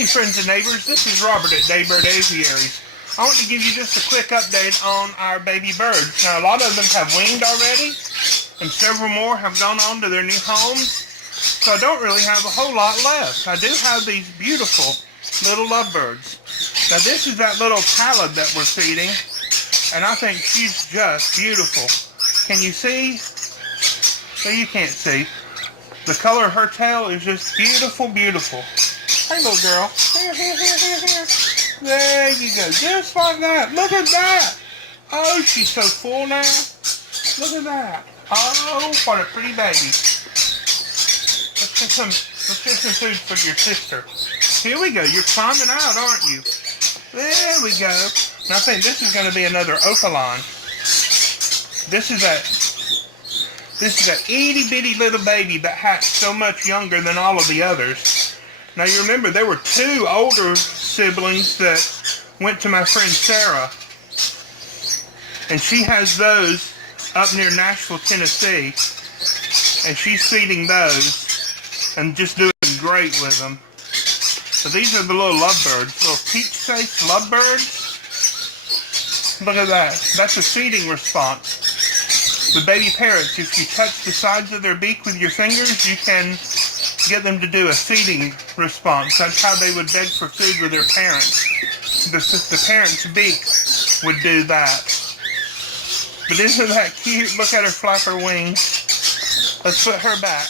Hey friends and neighbors, this is Robert at Daybird Aviaries. I want to give you just a quick update on our baby birds. Now a lot of them have winged already, and several more have gone on to their new homes, so I don't really have a whole lot left. I do have these beautiful little lovebirds. Now this is that little pallid that we're feeding, and I think she's just beautiful. Can you see? No, you can't see. The color of her tail is just beautiful, beautiful. Hey, little girl. Here, here, here, here, here. There you go. Just like that. Look at that. Oh, she's so full now. Look at that. Oh, what a pretty baby. Let's get some food for your sister. Here we go. You're climbing out, aren't you? There we go. Now, I think this is going to be another opaline. This is a itty-bitty little baby that hatched so much younger than all of the others. Now you remember there were two older siblings that went to my friend Sarah, and she has those up near Nashville, Tennessee, and she's feeding those and just doing great with them. So these are the little lovebirds, little peach-faced lovebirds. Look at that. That's a feeding response. The baby parrots, if you touch the sides of their beak with your fingers, you can get them to do a feeding response. That's how they would beg for food with their parents. The parent's beak would do that. But isn't that cute? Look at her flap her wings. Let's put her back.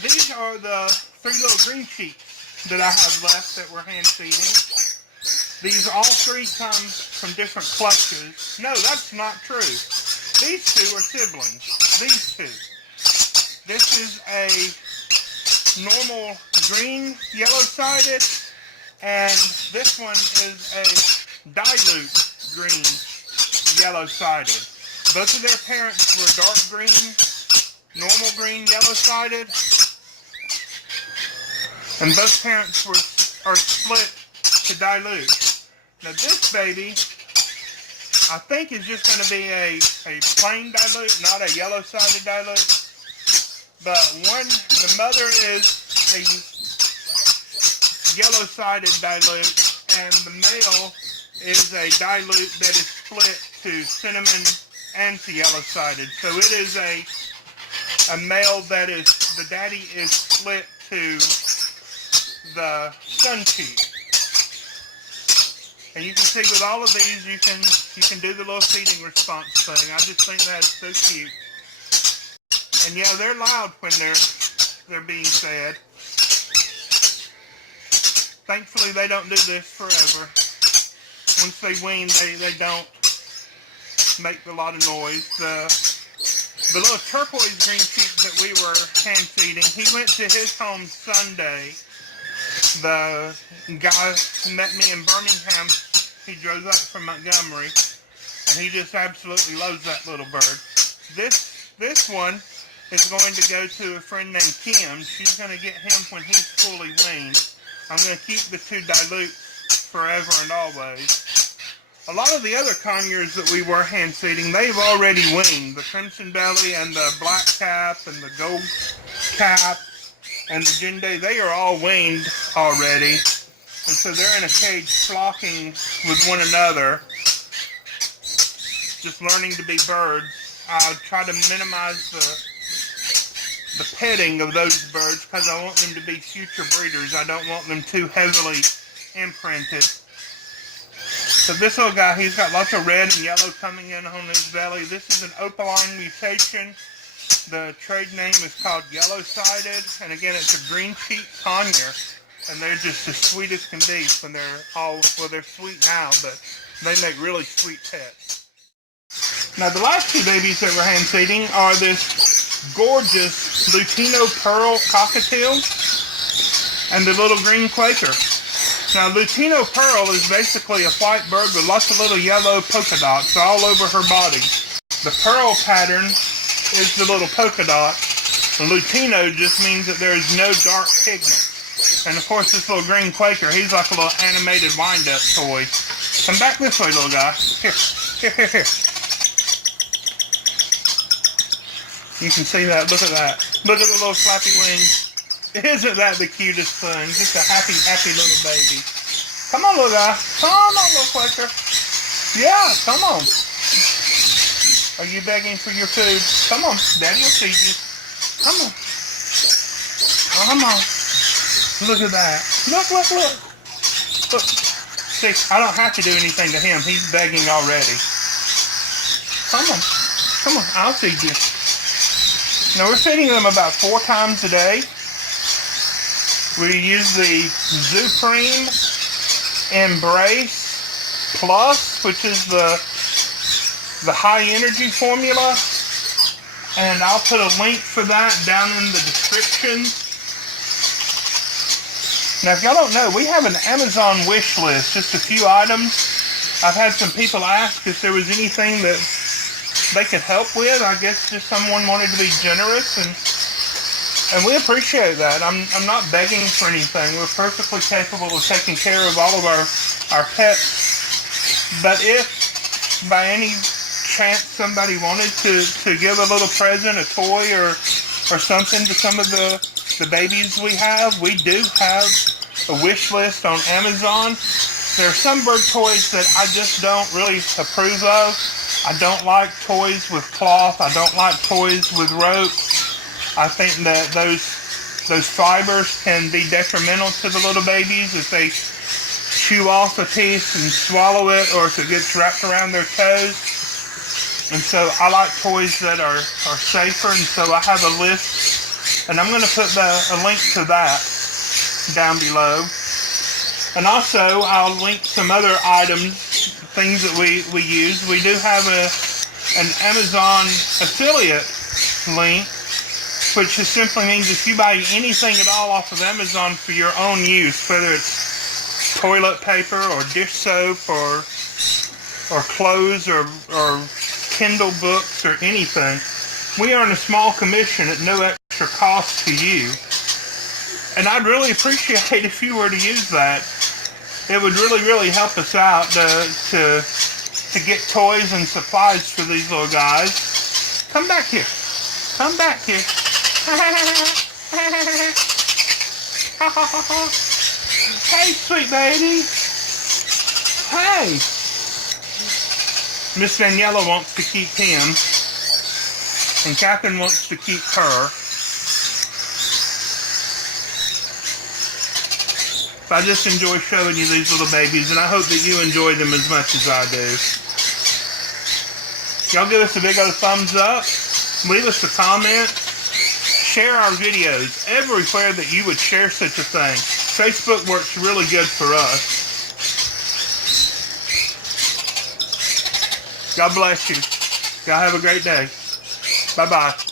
These are the 3 little green cheeks that I have left that we're hand feeding. These all 3 come from different clutches. No, that's not true. These 2 are siblings. These 2. This is a normal green yellow-sided, and this one is a dilute green yellow-sided. Both of their parents were dark green, normal green yellow-sided, and both parents are split to dilute. Now this baby, I think, is just going to be a plain dilute, not a yellow-sided dilute. But the mother is a yellow-sided dilute, and the male is a dilute that is split to cinnamon and to yellow-sided. So it is a male that is, the daddy is split to the sun cheek. And you can see with all of these, you can do the little feeding response thing. I just think that's so cute. And yeah, they're loud when they're being fed. Thankfully, they don't do this forever. Once they wean, they don't make a lot of noise. The little turquoise green cheek that we were hand feeding, he went to his home Sunday. The guy met me in Birmingham. He drove up from Montgomery, and he just absolutely loves that little bird. This one is going to go to a friend named Kim. She's going to get him when he's fully weaned. I'm going to keep the 2 dilutes forever and always. A lot of the other conures that we were hand feeding, they've already weaned. The crimson belly and the black cap and the gold cap and the Jinde, they are all weaned already. And so they're in a cage flocking with one another, just learning to be birds. I'll try to minimize the petting of those birds because I want them to be future breeders. I don't want them too heavily imprinted. So this little guy, he's got lots of red and yellow coming in on his belly. This is an opaline mutation. The trade name is called yellow-sided, and again, it's a green cheek conure, and they're just the sweetest can be when they're sweet now, but they make really sweet pets. Now the last 2 babies that we're hand feeding are this gorgeous Lutino Pearl Cockatiel and the little green Quaker. Now Lutino Pearl is basically a white bird with lots of little yellow polka dots all over her body. The pearl pattern is the little polka dot. The Lutino just means that there is no dark pigment. And of course this little green Quaker, he's like a little animated wind-up toy. Come back this way, little guy. Here, here, here, here. You can see that. Look at that. Look at the little flappy wings. Isn't that the cutest thing? Just a happy, happy little baby. Come on, little guy. Come on, little Quaker. Yeah, come on. Are you begging for your food? Come on, Daddy will feed you. Come on. Come on. Look at that. Look, look, look. Look. See, I don't have to do anything to him. He's begging already. Come on. Come on, I'll feed you. Now, we're feeding them about 4 times a day. We use the Zupreme Embrace Plus, which is the high energy formula, and I'll put a link for that down in the description. Now, if y'all don't know, we have an Amazon wish list, just a few items. I've had some people ask if there was anything that they could help with. I guess just someone wanted to be generous, and we appreciate that. I'm not begging for anything. We're perfectly capable of taking care of all of our pets. But if by any chance somebody wanted to give a little present, a toy or something to some of the babies we have, we do have a wish list on Amazon. There are some bird toys that I just don't really approve of. I don't like toys with cloth. I don't like toys with rope. I think that those fibers can be detrimental to the little babies if they chew off a piece and swallow it, or if it gets wrapped around their toes. And so I like toys that are safer, and so I have a list, and I'm going to put a link to that down below. And also I'll link some other items, things that we use. We do have an Amazon affiliate link, which just simply means if you buy anything at all off of Amazon for your own use, whether it's toilet paper or dish soap or clothes or Kindle books or anything, we earn a small commission at no extra cost to you. And I'd really appreciate if you were to use that. It would really, really help us out to get toys and supplies for these little guys. Come back here. Come back here. Hey, sweet baby. Hey. Miss Daniela wants to keep him, and Catherine wants to keep her. I just enjoy showing you these little babies, and I hope that you enjoy them as much as I do. Y'all give us a big old thumbs up, leave us a comment, share our videos everywhere that you would share such a thing. Facebook works really good for us. God bless you. Y'all have a great day. Bye-bye.